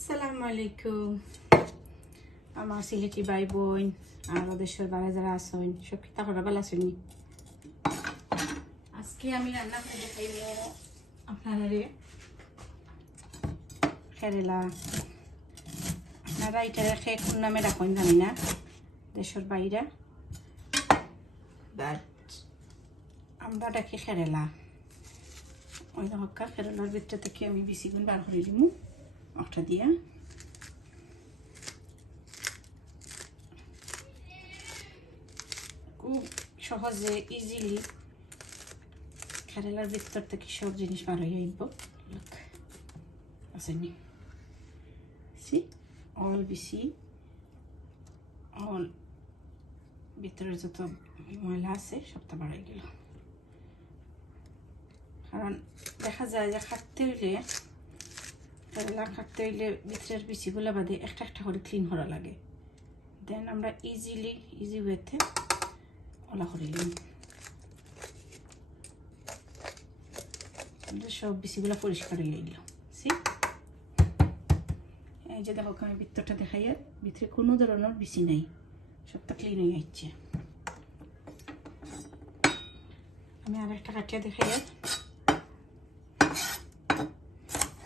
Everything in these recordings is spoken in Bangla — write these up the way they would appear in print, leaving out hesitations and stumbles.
আসসালামু আলাইকুম আমার সিলেটি ভাই বোন আর দেশের বাইরে যারা আছেন সব কি তাহলে ভালো আছেন আজকে আমি রান্না করে দেখাইব আপনারা কেরালা আপনারা এটা রেখে কোন নামে রাখেন জানি না দেশের বাইরে বাট আমরা ডাকি কেরালা ওই হক্কা কেরালার ভিতর থেকে আমি বিসিগুন বার করে দিব একটা দিয়া খুব সহজে ইজিলি কেরালার ভিতর থেকে সব জিনিস বার হয়ে আইব আসেনি সি অল বিসি অল ভিতরে যত ময়লা আছে সবটা বাড়াই গেল কারণ দেখা যায় যে খাটতে হইলে কেরালা খাটতে হইলে ভিতরের বিচিগুলো বাদে একটা একটা করে ক্লিন করা লাগে দেন আমরা ইজি ওয়েতে ওলা করে নিই সব বিচিগুলো পরিষ্কার হয়ে গেল সি এই যে দেখো আমি ভিতরটা দেখাই ভিতরে কোনো ধরনের বিচি নাই সবটা ক্লিন হয়ে যাচ্ছে আমি আর একটা কাটিয়া দেখাই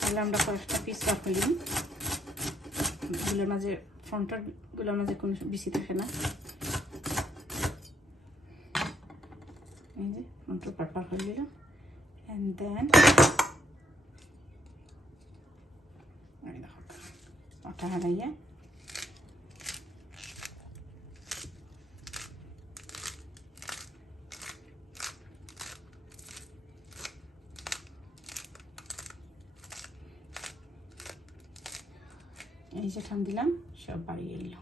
তাহলে আমরা কয়েকটা পিস বার করে নিই গুলোর মাঝে ফ্রন্টার গুলোর মাঝে কোনো বিচি থাকে না এই যে ফ্রন্টার পারপার হয়ে গেল and then ওটা হারাইয়া এই যে ঠান দিলাম সব বাড়িয়ে এলো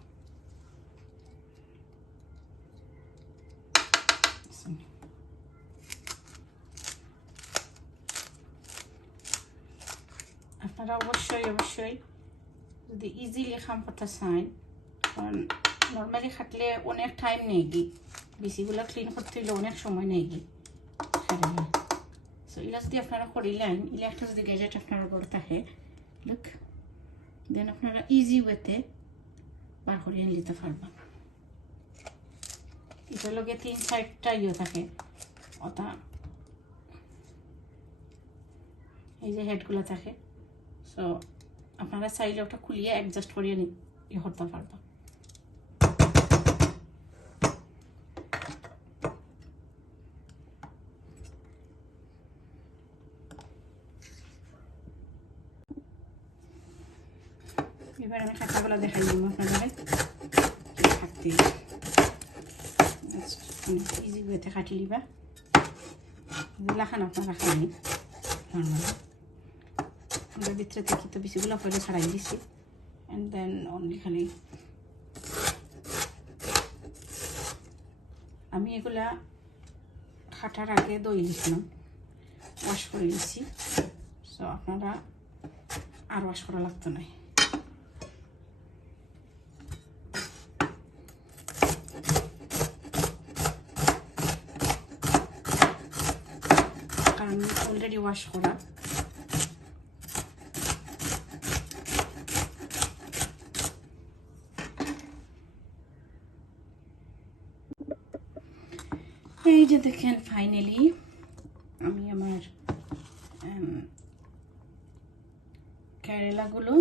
আপনারা অবশ্যই যদি ইজিলি খাম করতে চান কারণ নর্মালি খাটলে অনেক টাইম নেই গি বিচিগুলো ক্লিন করতে হইলে অনেক সময় নেই গি সো ইলা যদি আপনারা করিলেন ইলা একটা যদি গ্যাজেট আপনারা বড় থাকে লুক দেন আপনারা ইজি ওয়েতে বার করিয়ে নিতে পারবেন এটার লগে 3-4টা থাকে ওটা এই যে হেডগুলো থাকে সো আপনারা চাইলে ওটা খুলিয়ে অ্যাডজাস্ট করিয়ে করতে পারবেন এবার আমি খাতাগুলো দেখাই দিব আপনাদের থাকতে ইজি ওয়েতে কাটি নিবা লাখান আপনারা খাইনি নর্মালি আমরা ভিতরে থেকে তো বিচিগুলো পরে ছাড়াই দিছি অ্যান্ড দেন অনলি খালি আমি এগুলা কাটার আগে দই দিছিলাম ওয়াশ করে দিচ্ছি সো আপনারা আর ওয়াশ করা লাগতো না কারণ অলরেডি ওয়াশ করা এই যে দেখেন ফাইনালি আমি আমার কেরালাগুলো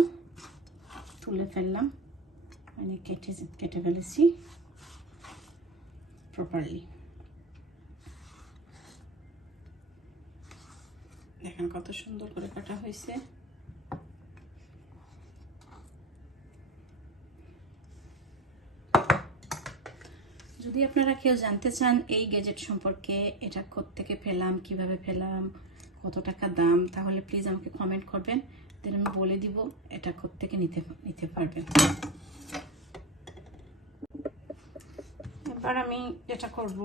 তুলে ফেললাম মানে কেটে ফেলেছি প্রপারলি দেখেন কত সুন্দর করে কাটা হয়েছে যদি আপনারা কেউ জানতে চান এই গ্যাজেট সম্পর্কে এটা কোত্থেকে পেলাম কিভাবে পেলাম কত টাকা দাম তাহলে প্লিজ আমাকে কমেন্ট করবেন দেন আমি বলে দিব এটা কোত্থেকে নিতে পারবেন এবার আমি যেটা করব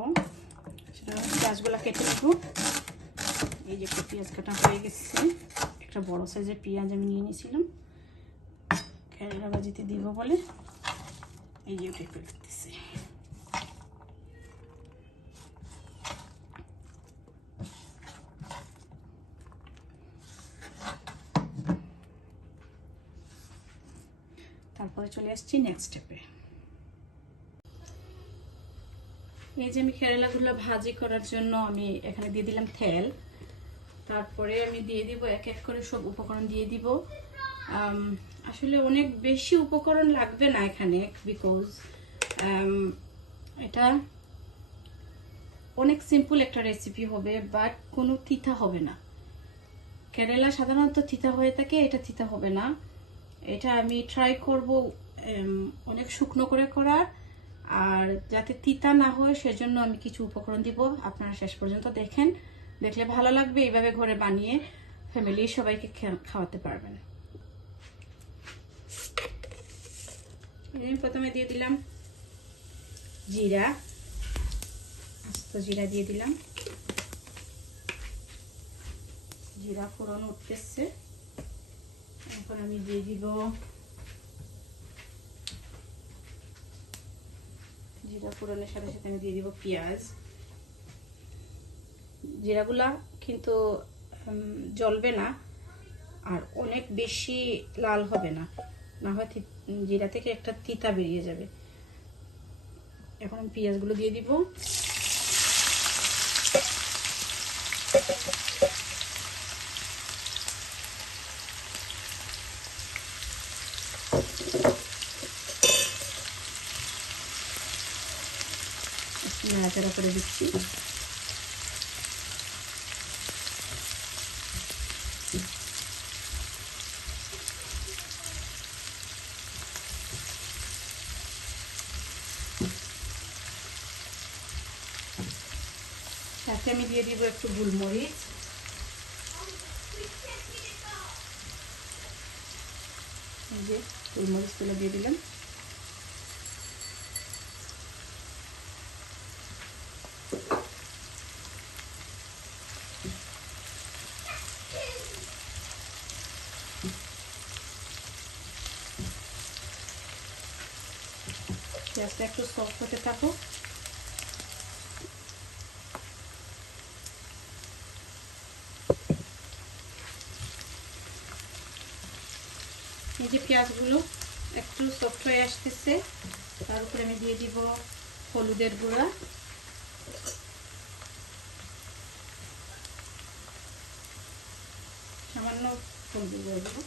সেটা পেঁয়াজগুলো কেটে নেব এই যে একটা পেঁয়াজ কাটা হয়ে গেছে একটা বড় সাইজের পেঁয়াজ আমি নিয়ে নিয়েছিলাম কেরালা ভাজিতে দিব বলে এই যে ওটা একটু লাগতেছে তারপরে চলে আসছি নেক্সট স্টেপে। এই যে আমি কেরালাগুলো ভাজি করার জন্য আমি এখানে দিয়ে দিলাম তেল। তারপরে আমি দিয়ে দিব এক এক করে সব উপকরণ দিয়ে দিব। আসলে অনেক বেশি উপকরণ লাগবে না এখানে, বিকজ এটা অনেক সিম্পল একটা রেসিপি হবে, বাট কোনো তিতা হবে না। কেরালা সাধারণত তিতা হয়ে থাকে, এটা তিতা হবে না। এটা আমি ট্রাই করব অনেক শুকনো করে করার, আর যাতে তিতা না হয় সেজন্য আমি কিছু উপকরণ দিব। আপনারা শেষ পর্যন্ত দেখেন, দেখলে ভালো লাগবে। এইভাবে ঘরে বানিয়ে ফ্যামিলির সবাইকে খাওয়াতে পারবেন। প্রথমে দিয়ে দিলাম জিরা, আস্ত জিরা দিয়ে দিলাম। জিরা ফোড়ন উঠতেছে, এখন আমি দিয়ে দিব জিরা ফোড়নের সাথে সাথে আমি দিয়ে দিব পেঁয়াজ। জিরাগুলা কিন্তু জ্বলবে না, আর অনেক বেশি লাল হবে না, না হয় জিরা থেকে একটা তিতা বেরিয়ে যাবে। এখন আমি পেঁয়াজগুলো দিয়ে দিব। নাড়াচাড়া করে দিচ্ছি। সাথে আমি দিয়ে দিব একটু গোলমরিচ। এই যে গোলমরিচগুলো দিয়ে দিলাম। পেঁয়াজটা একটু সফট হতে থাকুক। এই যে পেঁয়াজগুলো একটু সফট হয়ে আসতেছে, তার উপরে আমি দিয়ে দিব হলুদের গুঁড়া, সামান্য হলুদের গুঁড়া দেবো।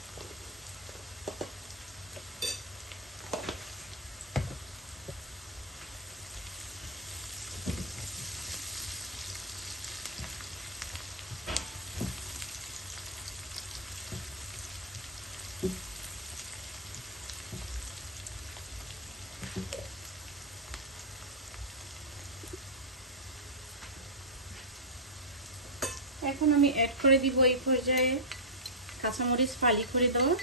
এখন আমি অ্যাড করে দিব এই পর্যায়ে কাঁচামরিচ ফালি করে দেওয়া,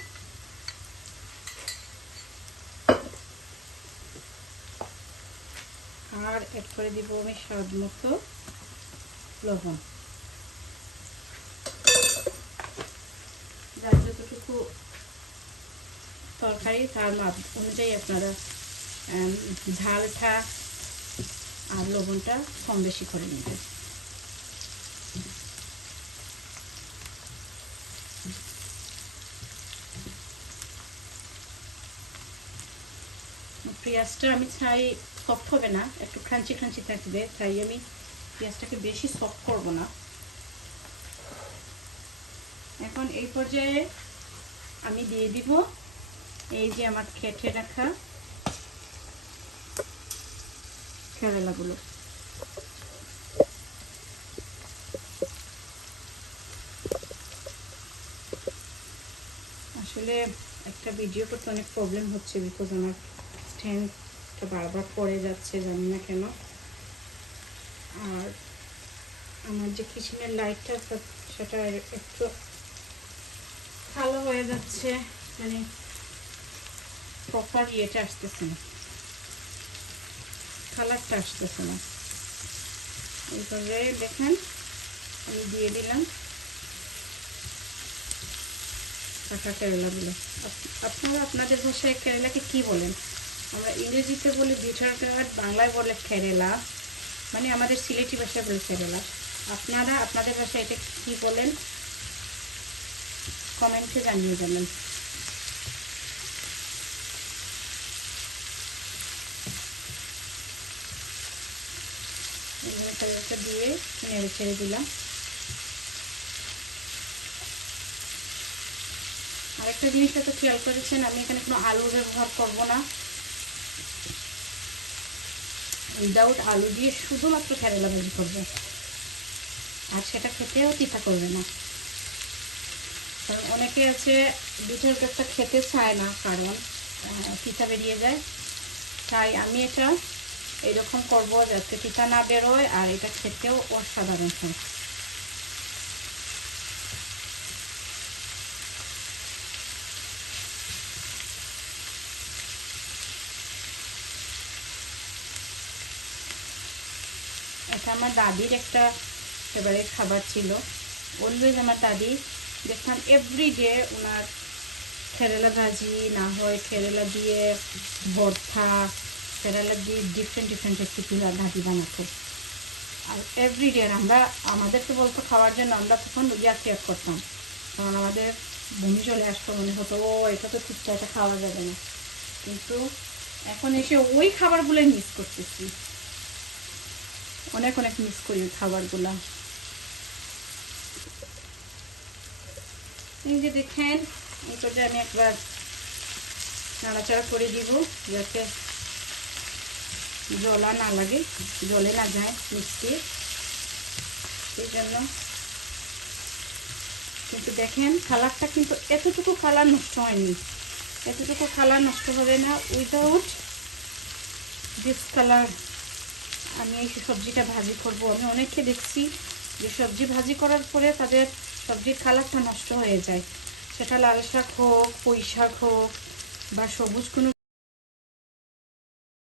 আর অ্যাড করে দিব আমি স্বাদ মতো লবণ। যার যতটুকু তরকারি তার মাপ অনুযায়ী আপনারা ঝালটা আর লবণটা কম বেশি করে নেবেন। পেঁয়াজটা আমি চাই সফট হবে না, একটু ক্রাঞ্চি ক্রাঞ্চি থাকবে, তাই আমি পেঁয়াজটাকে বেশি সফট করব না। এখন এই পর্যায়ে আমি দিয়ে দিব এই যে আমার কেটে রাখা কেরালাগুলো। আসলে একটা ভিডিও করতে অনেক প্রবলেম হচ্ছে, বিকজ আমার স্ট্যান্ডটা বারবার পড়ে যাচ্ছে, জানি না কেন। আর আমার যে কিচেনের লাইটটা সেটা একটু ভালো হয়ে যাচ্ছে, মানে প্রপার ইয়েটা আসতেছে না, কালারটা আসতেছে না। এইভাবে দেখেন আমি দিয়ে দিলাম কাঁচা কেরালাগুলো। আপনারা আপনাদের ভাষায় কেরালাকে কি বলেন? আমরা ইংরেজিতে বলি বিটার গার্ড, বাংলায় বলে কেরালা, মানে আমাদের সিলেটি ভাষায় বলে কেরালা। আপনারা আপনাদের ভাষায় এটা কি বলেন কমেন্টে জানিয়ে যাবেন। একটা দিয়ে নেড়ে ছেড়ে দিলাম। আরেকটা জিনিসটা তো খেয়াল করেছেন, আমি এখানে কোনো আলু ব্যবহার করব না, উইদাউট আলু দিয়ে শুধুমাত্র কেরালা ভাজি করবো। আর সেটা খেতেও তিতা করবে না, কারণ অনেকে আছে দুধের একটা খেতে চায় না, কারণ তিতা বেরিয়ে যায়। তাই আমি এটা এরকম করব যাতে তিতা না বেরোয় আর এটা খেতেও অসাধারণ হয়। এটা আমার দাদির একটা ফেভারিট খাবার ছিল। অলওয়েজ আমার দাদি দেখতাম এভরিডে ওনার কেরালা ভাজি না হয় কেরালা দিয়ে ভর্তা, কেরালা দিয়ে ডিফারেন্ট রেসিপি দাদি বানাতো। আর এভরিডে আমরা আমাদেরকে বলতো খাওয়ার জন্য, আমরা তখন ত্যাগ করতাম, কারণ আমাদের বমি চলে আসতো, মনে হতো ও এটা তো ঠিকঠাক এটা খাওয়া যাবে না। কিন্তু এখন এসে ওই খাবারগুলোই মিস করতেছি, অনেক মিস করি ওই খাবারগুলা। এই যে দেখেন, এই পর্যায়ে আমি একবার নাড়াচাড়া করে দিব যাতে জলা না লাগে, জলে না যায় মিষ্টি, সেই জন্য। কিন্তু দেখেন কালারটা কিন্তু এতটুকু কালার নষ্ট হয়নি, এতটুকু কালার নষ্ট হবে না উইদাউট দিস কালার। আমি এই সবজিটা ভাজি করব। আমি অনেককে দেখছি যে সবজি ভাজি করার পরে তাদের সবজির কালারটা নষ্ট হয়ে যায়, সেটা লাল শাক হোক, পুঁই শাক হোক বা সবুজ কোনো